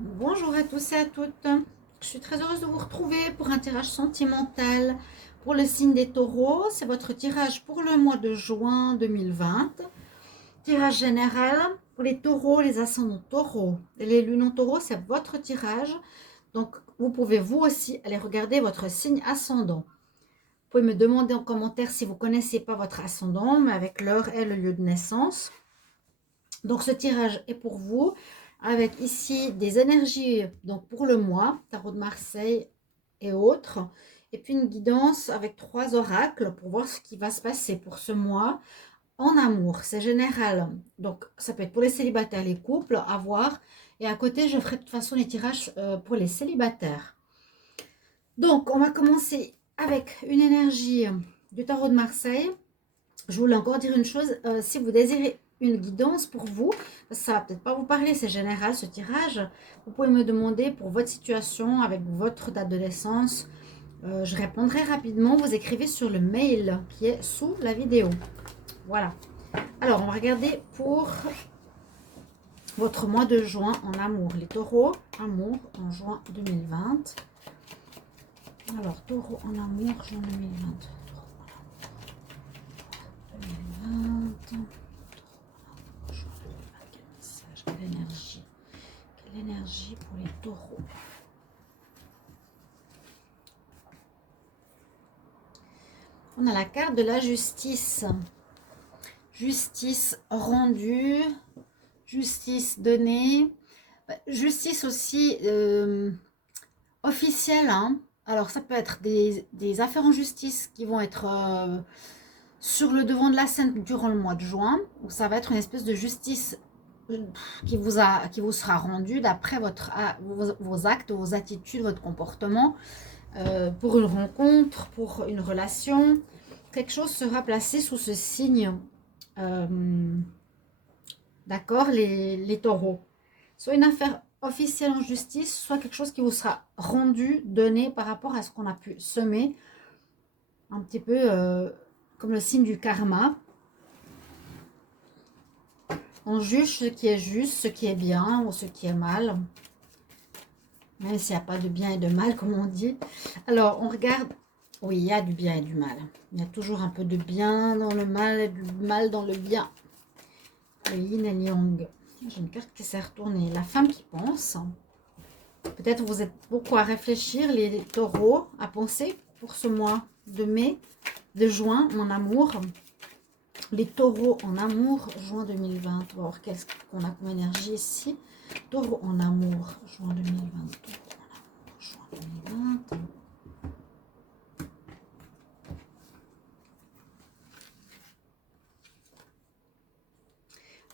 Bonjour à tous et à toutes. Je suis très heureuse de vous retrouver pour un tirage sentimental pour le signe des taureaux. C'est votre tirage pour le mois de juin 2020. Tirage général pour les taureaux, les ascendants taureaux et les lunes en taureau, c'est votre tirage. Donc, vous pouvez vous aussi aller regarder votre signe ascendant. Vous pouvez me demander en commentaire si vous ne connaissez pas votre ascendant, mais avec l'heure et le lieu de naissance. Donc, ce tirage est pour vous avec ici des énergies donc pour le mois, tarot de Marseille et autres. Et puis une guidance avec 3 oracles pour voir ce qui va se passer pour ce mois en amour. C'est général. Donc, ça peut être pour les célibataires, les couples, à voir. Et à côté, je ferai de toute façon les tirages pour les célibataires. Donc, on va commencer avec une énergie du tarot de Marseille. Je voulais encore dire une chose, si vous désirez une guidance pour vous, ça va peut-être pas vous parler, c'est général ce tirage, vous pouvez me demander pour votre situation avec votre date de naissance. Je répondrai rapidement, vous écrivez sur le mail qui est sous la vidéo. Voilà. Alors, on va regarder pour votre mois de juin en amour. Les taureaux, amour en juin 2020. Alors, taureau en amour, juin 2020. 2020. Quelle énergie pour les taureaux. On a la carte de la justice. Justice rendue, justice donnée, justice aussi officielle. Hein. Alors ça peut être des affaires en justice qui vont être sur le devant de la scène durant le mois de juin, où ça va être une espèce de justice qui vous sera rendue d'après vos actes, vos attitudes, votre comportement, pour une rencontre, pour une relation. Quelque chose sera placé sous ce signe. D'accord, les taureaux. Soit une affaire officielle en justice, soit quelque chose qui vous sera rendu, donné par rapport à ce qu'on a pu semer. Un petit peu comme le signe du karma. On juge ce qui est juste, ce qui est bien ou ce qui est mal. Même s'il n'y a pas de bien et de mal, comme on dit. Alors, on regarde. Oui, il y a du bien et du mal. Il y a toujours un peu de bien dans le mal et du mal dans le bien. Le yin et le yang. J'ai une carte qui s'est retournée. La femme qui pense. Peut-être vous êtes beaucoup à réfléchir, les taureaux, à penser pour ce mois de mai, de juin, en amour. Les taureaux en amour, juin 2020. On va voir qu'est-ce qu'on a comme énergie ici. Taureau en amour, juin 2020. Taureau en amour, juin 2020.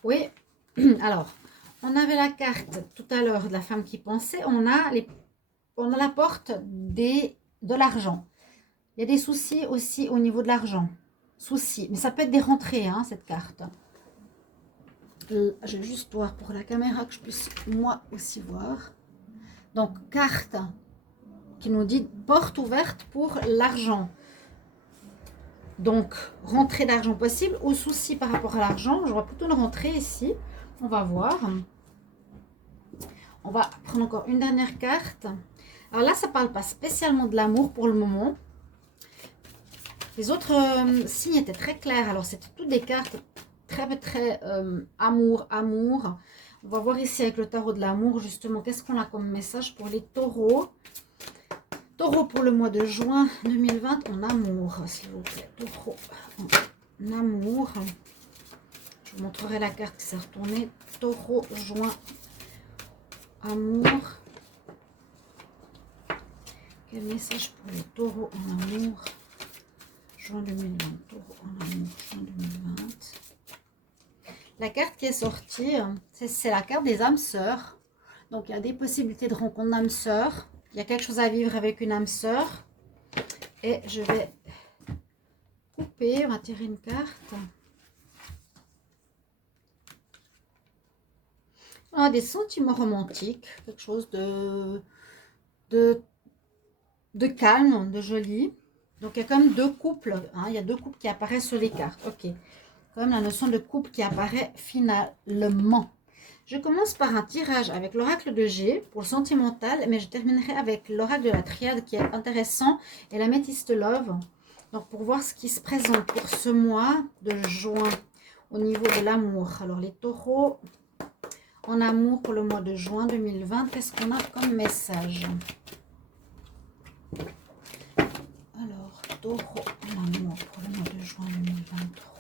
Oui, alors, on avait la carte tout à l'heure de la femme qui pensait. On a la porte de l'argent. Il y a des soucis aussi au niveau de l'argent. Soucis, mais ça peut être des rentrées, hein, cette carte. Je vais juste voir pour la caméra que je puisse moi aussi voir. Donc, carte qui nous dit porte ouverte pour l'argent. Donc, rentrée d'argent possible ou souci par rapport à l'argent. Je vois plutôt une rentrée ici. On va voir. On va prendre encore une dernière carte. Alors là, ça ne parle pas spécialement de l'amour pour le moment. Les autres signes étaient très clairs. Alors, c'était toutes des cartes très amour. On va voir ici avec le tarot de l'amour, justement, qu'est-ce qu'on a comme message pour les taureaux. Taureau pour le mois de juin 2020 en amour, s'il vous plaît. Taureau en amour. Je vous montrerai la carte qui s'est retournée. Taureau, juin, amour. Quel message pour les taureaux en amour? Juin 2020, taureau en amour, juin 2020. La carte qui est sortie, c'est la carte des âmes sœurs. Donc, il y a des possibilités de rencontre d'âmes sœurs. Il y a quelque chose à vivre avec une âme sœur. Et je vais couper, on va tirer une carte. On a des sentiments romantiques, quelque chose de calme, de joli. Donc, il y a comme deux couples. Hein, il y a deux couples qui apparaissent sur les cartes. Ok. Quand même la notion de couple qui apparaît finalement. Je commence par un tirage avec l'oracle de G pour le sentimental, mais je terminerai avec l'oracle de la triade qui est intéressant et la métiste love. Donc pour voir ce qui se présente pour ce mois de juin au niveau de l'amour. Alors les taureaux en amour pour le mois de juin 2020, qu'est-ce qu'on a comme message? Alors, taureau en amour pour le mois de juin 2023.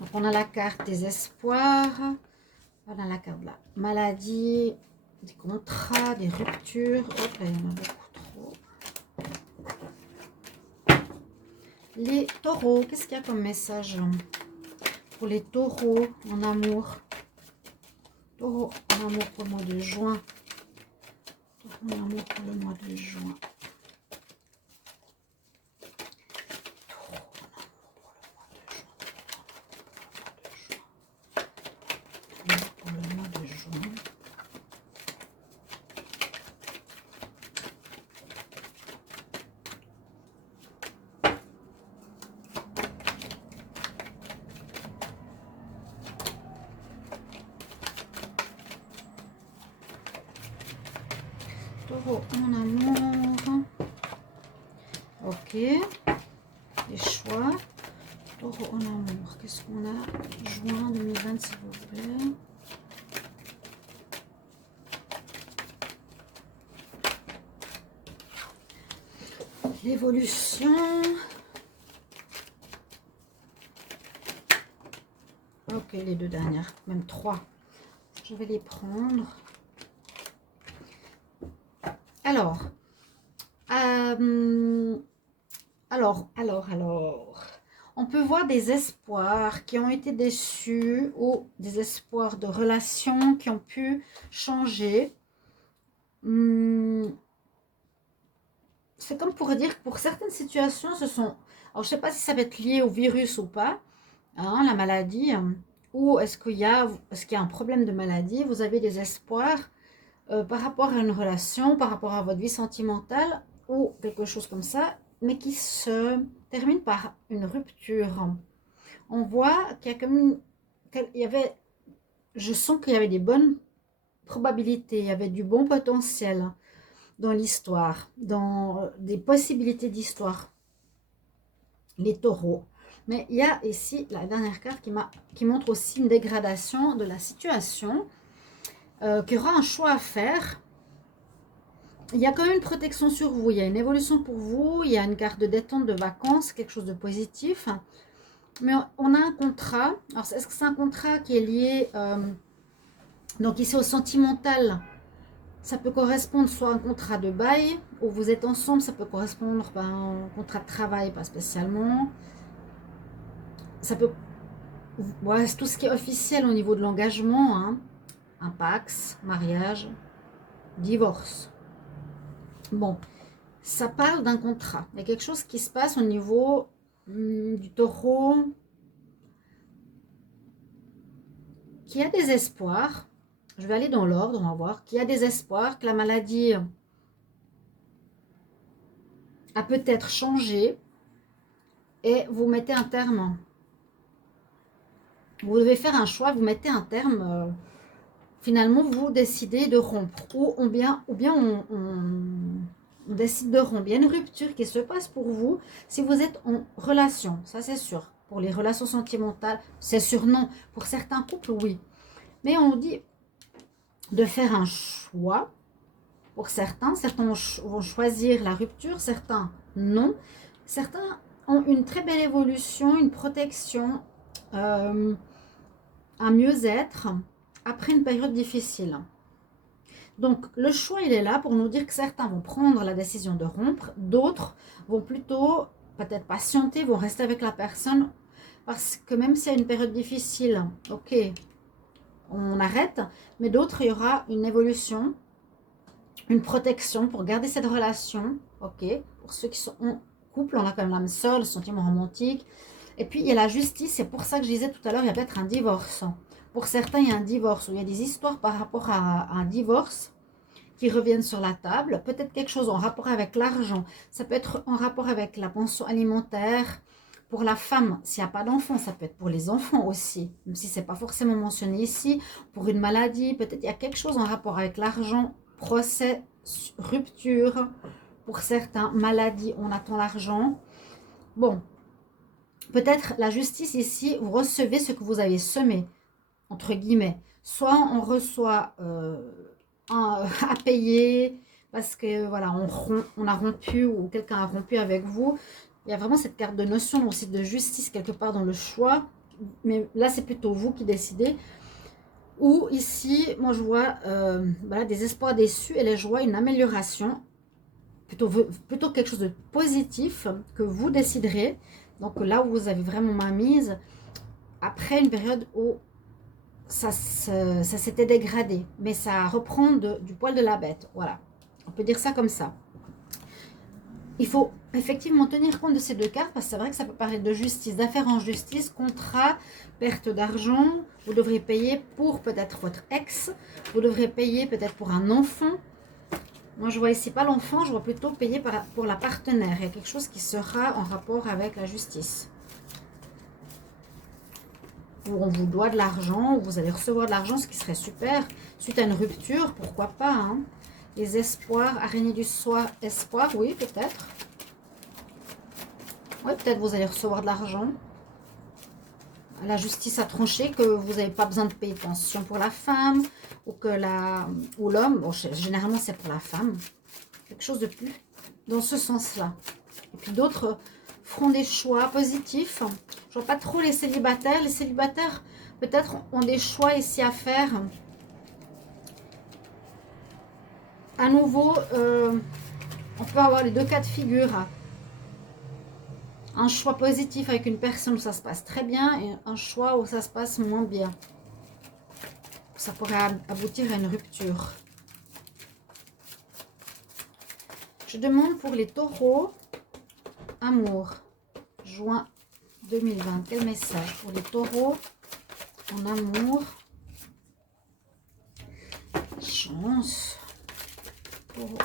Donc, on a la carte des espoirs, on a la carte de la maladie, des contrats, des ruptures. Hop, là, il y en a beaucoup trop. Les taureaux, qu'est-ce qu'il y a comme message pour les taureaux en amour? Taureau en amour pour le mois de juin. Taureau en amour pour le mois de juin. Taureau en amour. Ok. Les choix. Taureau en amour. Qu'est-ce qu'on a? Juin 2020, s'il vous plaît. L'évolution. Ok, les deux dernières. Même trois. Je vais les prendre. Alors, on peut voir des espoirs qui ont été déçus ou des espoirs de relations qui ont pu changer. C'est comme pour dire que pour certaines situations, ce sont... Alors, je ne sais pas si ça va être lié au virus ou pas, hein, la maladie, ou est-ce qu'il y a un problème de maladie, vous avez des espoirs par rapport à une relation, par rapport à votre vie sentimentale ou quelque chose comme ça, mais qui se termine par une rupture. On voit qu'il y a comme je sens qu'il y avait des bonnes probabilités, il y avait du bon potentiel dans l'histoire, dans des possibilités d'histoire, les taureaux. Mais il y a ici la dernière carte qui montre aussi une dégradation de la situation, qu'il y aura un choix à faire. Il y a quand même une protection sur vous, il y a une évolution pour vous, il y a une carte de détente, de vacances, quelque chose de positif. Mais on a un contrat. Alors, est-ce que c'est un contrat qui est lié, donc ici au sentimental? Ça peut correspondre soit à un contrat de bail, où vous êtes ensemble, ça peut correspondre à un contrat de travail, pas spécialement. Ça peut... Ouais, c'est tout ce qui est officiel au niveau de l'engagement, hein. Un pax, mariage, divorce. Bon, ça parle d'un contrat. Il y a quelque chose qui se passe au niveau du taureau, qui a des espoirs. Je vais aller dans l'ordre, on va voir. Qui a des espoirs que la maladie a peut-être changé et vous mettez un terme. Vous devez faire un choix, vous mettez un terme. Finalement, vous décidez de rompre. Ou bien on décide de rompre. Il y a une rupture qui se passe pour vous si vous êtes en relation. Ça, c'est sûr. Pour les relations sentimentales, c'est sûr non. Pour certains couples, oui. Mais on dit de faire un choix. Pour certains vont choisir la rupture, certains non. Certains ont une très belle évolution, une protection, un mieux-être après une période difficile. Donc, le choix, il est là pour nous dire que certains vont prendre la décision de rompre, d'autres vont plutôt peut-être patienter, vont rester avec la personne Parce que même s'il y a une période difficile, ok, on arrête. Mais d'autres, il y aura une évolution, une protection pour garder cette relation. Ok, pour ceux qui sont en couple, on a quand même l'âme sœur, le sentiment romantique. Et puis, il y a la justice. C'est pour ça que je disais tout à l'heure, il y a peut-être un divorce. Pour certains, il y a un divorce, ou il y a des histoires par rapport à un divorce qui reviennent sur la table. Peut-être quelque chose en rapport avec l'argent. Ça peut être en rapport avec la pension alimentaire. Pour la femme, s'il n'y a pas d'enfant, ça peut être pour les enfants aussi. Même si ce n'est pas forcément mentionné ici. Pour une maladie, peut-être il y a quelque chose en rapport avec l'argent. Procès, rupture. Pour certains, maladie, on attend l'argent. Bon, peut-être la justice ici, vous recevez ce que vous avez semé, entre guillemets. Soit on reçoit à payer parce que voilà, on a rompu ou quelqu'un a rompu avec vous. Il y a vraiment cette carte de notion aussi de justice quelque part dans le choix. Mais là, c'est plutôt vous qui décidez. Ou ici, moi je vois voilà, des espoirs déçus et les joies, une amélioration. Plutôt quelque chose de positif que vous déciderez. Donc là où vous avez vraiment ma mise, après une période où ça s'était dégradé, mais ça reprend du poil de la bête. Voilà, on peut dire ça comme ça. Il faut effectivement tenir compte de ces deux cartes parce que c'est vrai que ça peut parler de justice, d'affaires en justice, contrat, perte d'argent. Vous devrez payer pour peut-être votre ex, vous devrez payer peut-être pour un enfant. Moi, je vois ici pas l'enfant, je vois plutôt payer pour la partenaire. Il y a quelque chose qui sera en rapport avec la justice. Ou on vous doit de l'argent, ou vous allez recevoir de l'argent, ce qui serait super. Suite à une rupture, pourquoi pas, hein. Les espoirs, araignée du soir, espoir, oui, peut-être. Oui, peut-être vous allez recevoir de l'argent. La justice a tranché que vous n'avez pas besoin de payer de pension pour la femme, ou l'homme. Bon, généralement, c'est pour la femme. Quelque chose de plus dans ce sens-là. Et puis d'autres feront des choix positifs. Je vois pas trop les célibataires. Les célibataires, peut-être, ont des choix ici à faire. À nouveau, on peut avoir les deux cas de figure. Un choix positif avec une personne où ça se passe très bien et un choix où ça se passe moins bien. Ça pourrait aboutir à une rupture. Je demande pour les taureaux, amour, juin 2020. Quel message pour les taureaux en amour? Chance. Taureau,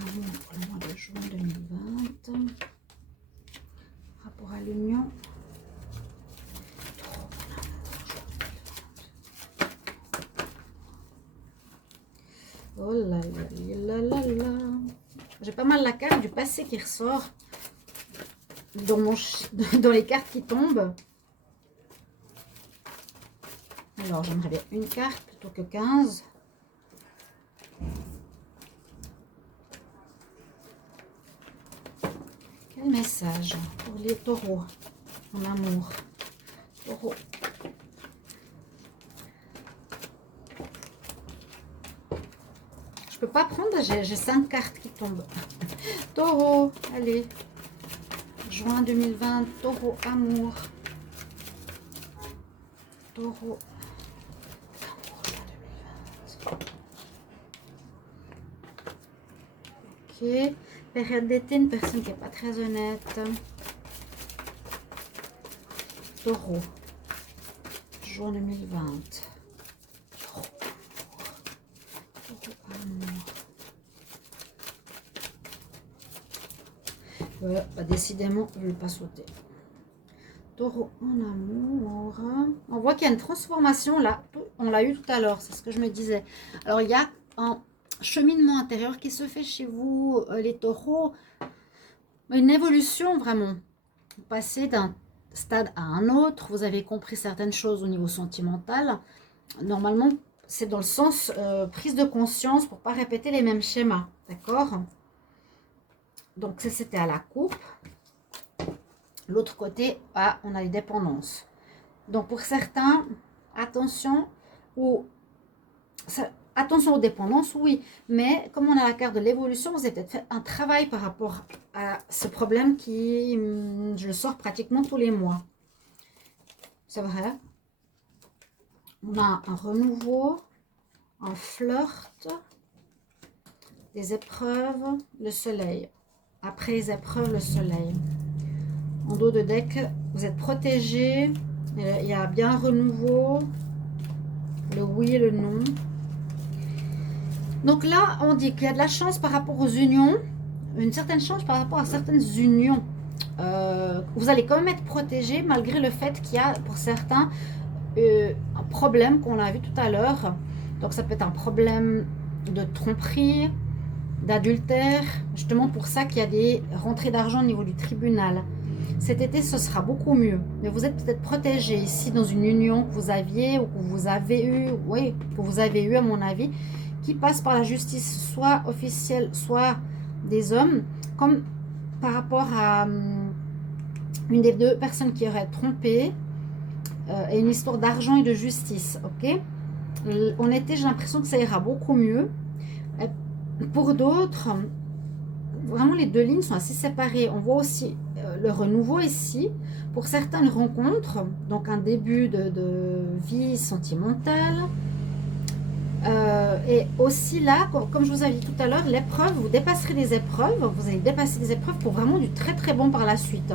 amour pour le mois de juin 2020. Rapport à l'union. Oh là là là là là. J'ai pas mal la carte du passé qui ressort dans les cartes qui tombent. Alors, j'aimerais bien une carte plutôt que 15. Quel message pour les taureaux en amour? Taureau. Je peux pas prendre, j'ai 5 cartes qui tombent. Taureau, allez. Juin 2020, taureau, amour. Taureau. Amour, juin 2020. Ok. Période d'été, une personne qui n'est pas très honnête. Taureau. Juin 2020. Taureau, amour. Ouais, bah décidément, je ne vais pas sauter. Taureau en amour. On voit qu'il y a une transformation là. On l'a eu tout à l'heure, c'est ce que je me disais. Alors, il y a un cheminement intérieur qui se fait chez vous, les taureaux. Une évolution vraiment. Vous passez d'un stade à un autre. Vous avez compris certaines choses au niveau sentimental. Normalement, c'est dans le sens prise de conscience pour ne pas répéter les mêmes schémas. D'accord? Donc, ça, c'était à la coupe. L'autre côté, on a les dépendances. Donc, pour certains, attention attention aux dépendances, oui. Mais comme on a la carte de l'évolution, vous avez peut-être fait un travail par rapport à ce problème qui, je le sors pratiquement tous les mois. c'est vrai. On a un renouveau, un flirt, des épreuves, le soleil. Après les épreuves, le soleil. En dos de deck, vous êtes protégé. Il y a bien un renouveau, le oui et le non. Donc là, on dit qu'il y a de la chance par rapport aux unions, une certaine chance par rapport à certaines unions. Vous allez quand même être protégé malgré le fait qu'il y a pour certains un problème qu'on a vu tout à l'heure. Donc ça peut être un problème de tromperie, d'adultère. Justement pour ça qu'il y a des rentrées d'argent au niveau du tribunal. Cet été, ce sera beaucoup mieux. Mais vous êtes peut-être protégé ici dans une union que vous aviez ou que vous avez eu, oui, que vous avez eu à mon avis, qui passe par la justice, soit officielle, soit des hommes, comme par rapport à une des deux personnes qui aurait trompé, et une histoire d'argent et de justice, ok. En été, j'ai l'impression que ça ira beaucoup mieux. Pour d'autres, vraiment les deux lignes sont assez séparées. On voit aussi le renouveau ici. Pour certains, une rencontre, donc un début de vie sentimentale. Et aussi là, comme je vous avais dit tout à l'heure, l'épreuve, vous dépasserez des épreuves. Vous allez dépasser des épreuves pour vraiment du très très bon par la suite.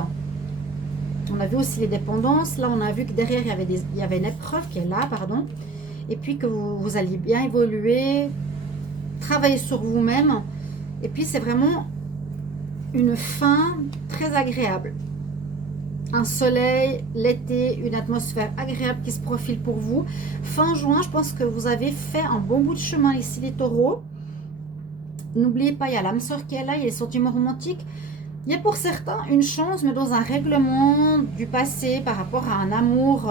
On a vu aussi les dépendances. Là, on a vu que derrière, il y avait une épreuve qui est là, pardon. Et puis que vous alliez bien évoluer, travailler sur vous-même. Et puis, c'est vraiment une fin très agréable. Un soleil, l'été, une atmosphère agréable qui se profile pour vous. Fin juin, je pense que vous avez fait un bon bout de chemin ici, les taureaux. N'oubliez pas, il y a l'âme sœur qui est là, il y a les sentiments romantiques. Il y a pour certains une chance, mais dans un règlement du passé par rapport à un amour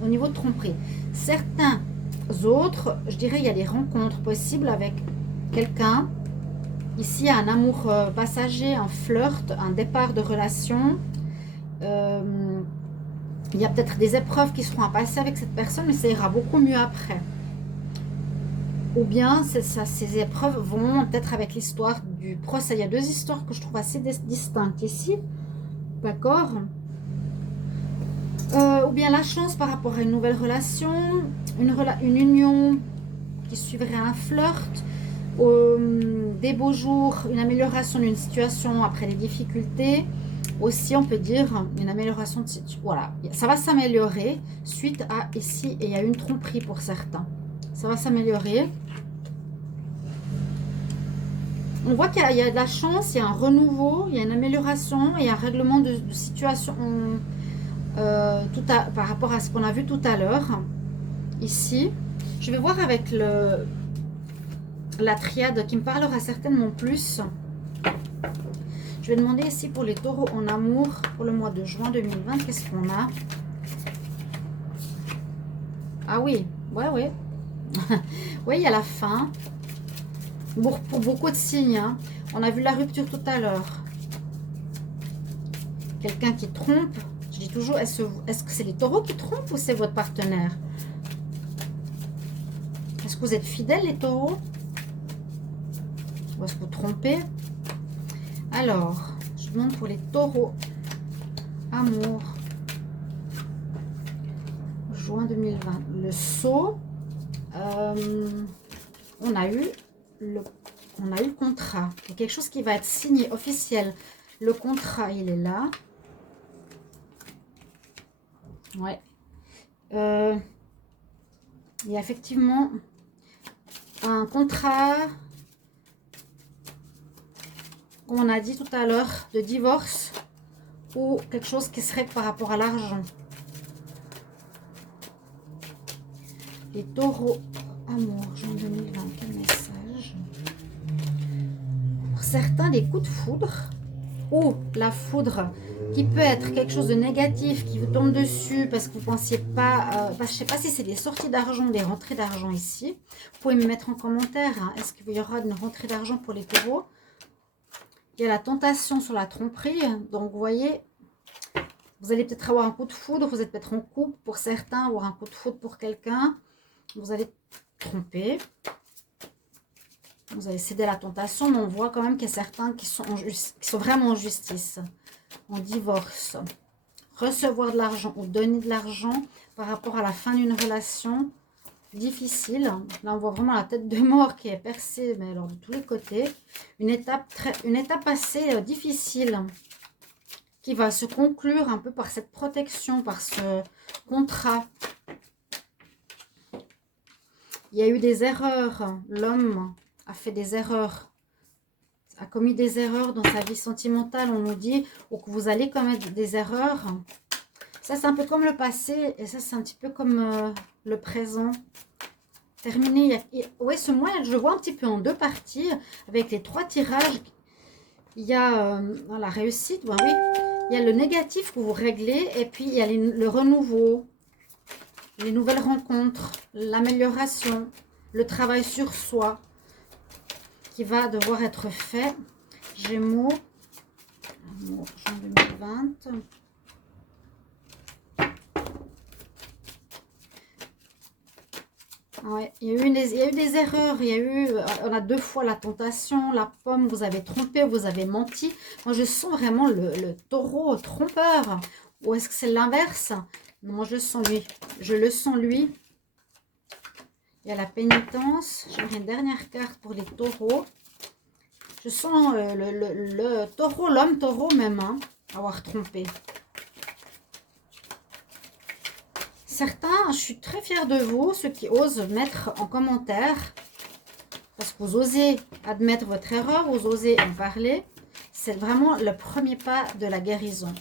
au niveau de tromperie. Certains autres, je dirais, il y a des rencontres possibles avec quelqu'un. Ici, il y a un amour passager, un flirt, un départ de relation. Il y a peut-être des épreuves qui seront à passer avec cette personne, mais ça ira beaucoup mieux après. Ou bien, ces épreuves vont peut-être avec l'histoire du procès. Il y a deux histoires que je trouve assez distinctes ici. D'accord. Ou bien la chance par rapport à une nouvelle relation, une union qui suivrait un flirt, des beaux jours, une amélioration d'une situation après des difficultés. Aussi, on peut dire une amélioration de situation. Voilà, ça va s'améliorer suite à ici, et il y a une tromperie pour certains. Ça va s'améliorer. On voit qu'il y a de la chance, il y a un renouveau, il y a une amélioration et un règlement de situation par rapport à ce qu'on a vu tout à l'heure. Ici, je vais voir avec la triade qui me parlera certainement plus. Je vais demander ici pour les taureaux en amour pour le mois de juin 2020. Qu'est-ce qu'on a? Ah oui, ouais. Oui, il y a la fin. Pour beaucoup de signes. Hein. On a vu la rupture tout à l'heure. Quelqu'un qui trompe. Je dis toujours, est-ce que c'est les taureaux qui trompent ou c'est votre partenaire? Est-ce que vous êtes fidèles, les taureaux? Ou est-ce que vous trompez? Alors, je demande pour les taureaux. Amour. Juin 2020. Le sceau. On a eu le contrat. Il y a quelque chose qui va être signé, officiel. Le contrat, il est là. Ouais. Il y a effectivement un contrat, comme on a dit tout à l'heure, de divorce ou quelque chose qui serait par rapport à l'argent. Les taureaux, amour, juin 2020, quel message? Pour certains, des coups de foudre ou la foudre qui peut être quelque chose de négatif qui vous tombe dessus parce que vous ne pensiez pas, je ne sais pas si c'est des sorties d'argent, des rentrées d'argent ici. Vous pouvez me mettre en commentaire, hein, est-ce qu'il y aura une rentrée d'argent pour les taureaux? Il y a la tentation sur la tromperie, donc vous voyez, vous allez peut-être avoir un coup de foudre, vous êtes peut-être en couple pour certains, ou un coup de foudre pour quelqu'un, vous allez tromper. Vous avez cédé à la tentation, mais on voit quand même qu'il y a certains qui sont vraiment en justice, en divorce, recevoir de l'argent ou donner de l'argent par rapport à la fin d'une relation difficile. Là, on voit vraiment la tête de mort qui est percée, mais alors de tous les côtés. Une étape assez difficile qui va se conclure un peu par cette protection, par ce contrat. Il y a eu des erreurs. L'homme a fait des erreurs, a commis des erreurs dans sa vie sentimentale, on nous dit, ou que vous allez commettre des erreurs. Ça, c'est un peu comme le passé, et ça, c'est un petit peu comme le présent. Terminé. Oui, ce mois, je vois un petit peu en deux parties, avec les 3 tirages. Il y a la réussite, ben oui, il y a le négatif que vous réglez, et puis il y a le renouveau, les nouvelles rencontres, l'amélioration, le travail sur soi, qui va devoir être fait. Gémeaux, amour, juin 2020. Ouais, il y a eu des erreurs, on a 2 fois la tentation, la pomme, vous avez trompé, vous avez menti. Moi, je sens vraiment le taureau trompeur. Ou est-ce que c'est l'inverse? Moi, je sens lui. Je le sens lui. Il y a la pénitence. J'aimerais une dernière carte pour les taureaux. Je sens le taureau, l'homme taureau même, hein, avoir trompé. Certains, je suis très fière de vous, ceux qui osent mettre en commentaire, parce que vous osez admettre votre erreur, vous osez en parler. C'est vraiment le premier pas de la guérison.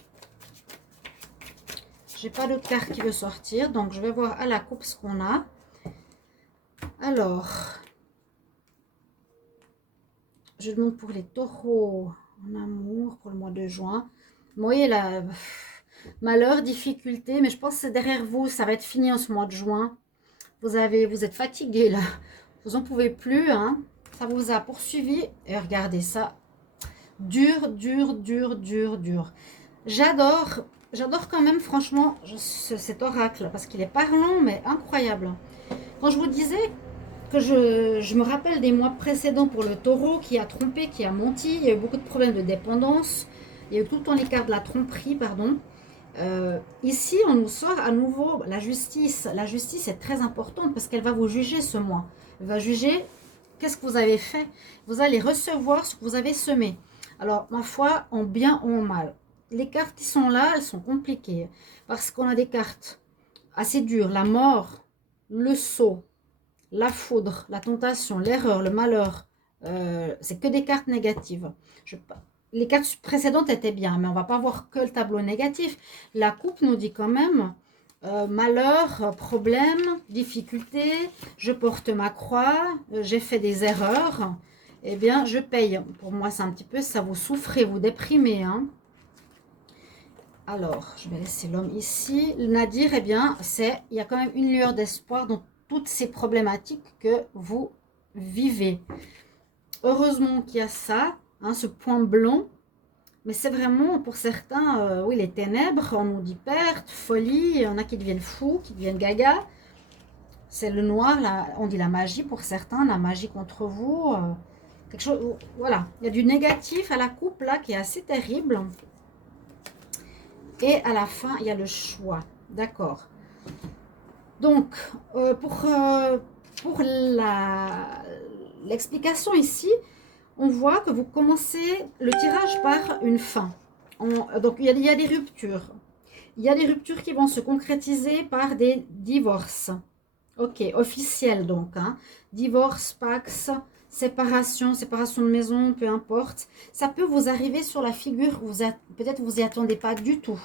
J'ai pas d'autre carte qui veut sortir, donc je vais voir à la coupe ce qu'on a. Alors, je demande pour les taureaux en amour pour le mois de juin. Vous voyez là, malheur, difficulté, mais je pense que c'est derrière vous, ça va être fini en ce mois de juin. Vous êtes fatigué là, vous en pouvez plus, hein. Ça vous a poursuivi et regardez ça, dur, dur, dur, dur, dur. J'adore quand même franchement cet oracle parce qu'il est parlant mais incroyable. Quand je vous disais que je me rappelle des mois précédents pour le taureau qui a trompé, qui a menti, il y a eu beaucoup de problèmes de dépendance, il y a eu tout le temps les cartes de la tromperie, pardon. Ici, on nous sort à nouveau la justice. La justice est très importante parce qu'elle va vous juger ce mois. Elle va juger qu'est-ce que vous avez fait. Vous allez recevoir ce que vous avez semé. Alors, ma foi, en bien ou en mal. Les cartes qui sont là, elles sont compliquées parce qu'on a des cartes assez dures. La mort, le sceau, la foudre, la tentation, l'erreur, le malheur. C'est que des cartes négatives. Les cartes précédentes étaient bien, mais on va pas voir que le tableau négatif. La coupe nous dit quand même malheur, problème, difficulté, je porte ma croix, j'ai fait des erreurs, eh bien je paye. Pour moi c'est un petit peu ça, vous souffrez, vous déprimez. Hein. Alors, je vais laisser l'homme ici. Le Nadir, eh bien, il y a quand même une lueur d'espoir dans toutes ces problématiques que vous vivez. Heureusement qu'il y a ça. Hein, ce point blanc, mais c'est vraiment pour certains, oui, les ténèbres, on nous dit perte, folie, il y en a qui deviennent fous, qui deviennent gaga. C'est le noir, là, on dit la magie pour certains, la magie contre vous, quelque chose, voilà. Il y a du négatif à la coupe là qui est assez terrible. Et à la fin, il y a le choix, d'accord. Donc, pour l'explication ici, on voit que vous commencez le tirage par une fin. Donc, il y a des ruptures. Il y a des ruptures qui vont se concrétiser par des divorces. Ok, officiel donc. Hein. Divorce, pax, séparation de maison, peu importe. Ça peut vous arriver sur la figure, peut-être vous n'y attendez pas du tout.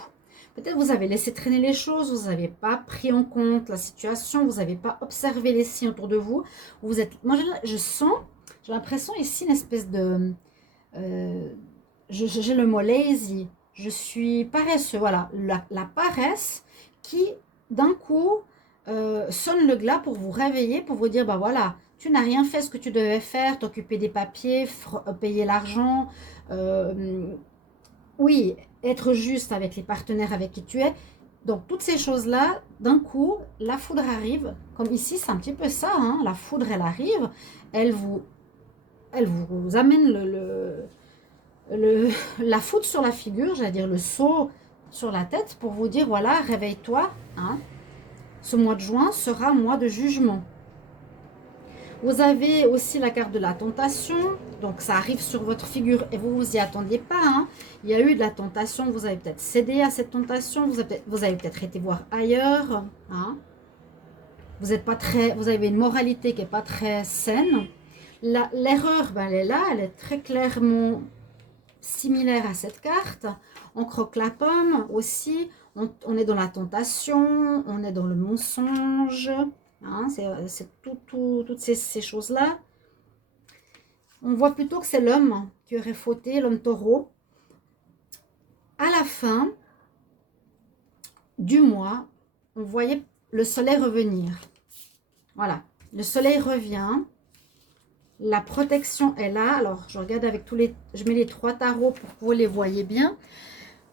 Peut-être vous avez laissé traîner les choses, vous n'avez pas pris en compte la situation, vous n'avez pas observé les signes autour de vous. Moi, je sens... J'ai l'impression ici une espèce de... j'ai le mot lazy. Je suis paresseux. Voilà, la paresse qui, d'un coup, sonne le glas pour vous réveiller, pour vous dire, bah voilà, tu n'as rien fait ce que tu devais faire, t'occuper des papiers, payer l'argent. Oui, être juste avec les partenaires avec qui tu es. Donc, toutes ces choses-là, d'un coup, la foudre arrive. Comme ici, c'est un petit peu ça. Hein, la foudre, elle arrive. Elle vous amène la foudre sur la figure, j'allais dire le seau, sur la tête pour vous dire, voilà, réveille-toi, hein. Ce mois de juin sera un mois de jugement. Vous avez aussi la carte de la tentation, donc ça arrive sur votre figure et vous vous y attendiez pas, hein. Il y a eu de la tentation, vous avez peut-être cédé à cette tentation, vous avez peut-être été voir ailleurs, hein. Vous avez une moralité qui n'est pas très saine. L'erreur, ben, elle est là, elle est très clairement similaire à cette carte. On croque la pomme aussi, on est dans la tentation, on est dans le mensonge, hein, c'est toutes ces choses-là. On voit plutôt que c'est l'homme qui aurait fauté, l'homme taureau. À la fin du mois, on voyait le soleil revenir. Voilà, le soleil revient. La protection est là. Alors, je regarde avec je mets les 3 tarots pour que vous les voyez bien.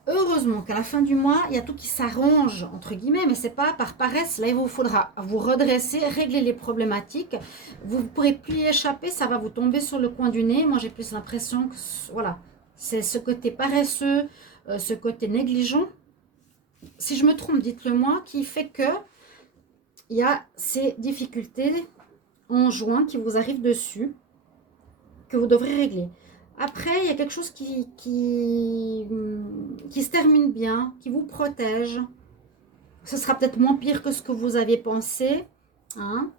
Heureusement qu'à la fin du mois, il y a tout qui s'arrange, entre guillemets, mais c'est pas par paresse. Là, il vous faudra vous redresser, régler les problématiques. Vous ne pourrez plus y échapper, ça va vous tomber sur le coin du nez. Moi, j'ai plus l'impression que, voilà, c'est ce côté paresseux, ce côté négligent. Si je me trompe, dites-le moi, qui fait que il y a ces difficultés en juin qui vous arrivent dessus, que vous devrez régler. Après, il y a quelque chose qui se termine bien, qui vous protège. Ce sera peut-être moins pire que ce que vous aviez pensé, hein.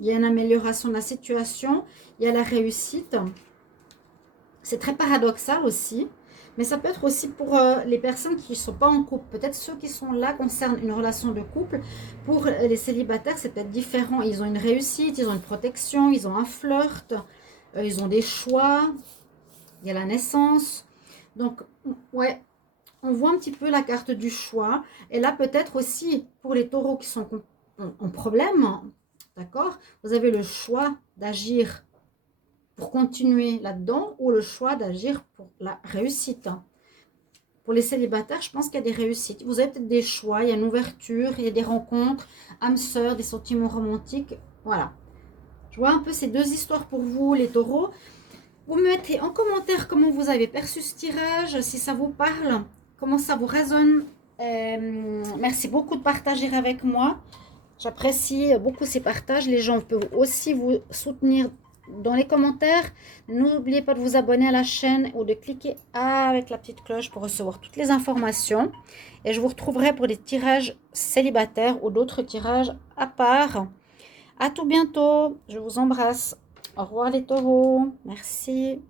Il y a une amélioration de la situation, il y a la réussite. C'est très paradoxal aussi, mais ça peut être aussi pour les personnes qui ne sont pas en couple. Peut-être ceux qui sont là concernent une relation de couple. Pour les célibataires, c'est peut-être différent. Ils ont une réussite, ils ont une protection, ils ont un flirt, ils ont des choix. Il y a la naissance. Donc, ouais, on voit un petit peu la carte du choix. Et là, peut-être aussi, pour les taureaux qui sont en problème, d'accord, vous avez le choix d'agir pour continuer là-dedans ou le choix d'agir pour la réussite. Pour les célibataires, je pense qu'il y a des réussites. Vous avez peut-être des choix, il y a une ouverture, il y a des rencontres, âme sœur, des sentiments romantiques. Voilà. Je vois un peu ces 2 histoires pour vous, les taureaux. Vous me mettez en commentaire comment vous avez perçu ce tirage, si ça vous parle, comment ça vous résonne. Merci beaucoup de partager avec moi. J'apprécie beaucoup ces partages. Les gens peuvent aussi vous soutenir dans les commentaires. N'oubliez pas de vous abonner à la chaîne ou de cliquer avec la petite cloche pour recevoir toutes les informations. Et je vous retrouverai pour des tirages célibataires ou d'autres tirages à part. À tout bientôt. Je vous embrasse. Au revoir les taureaux. Merci.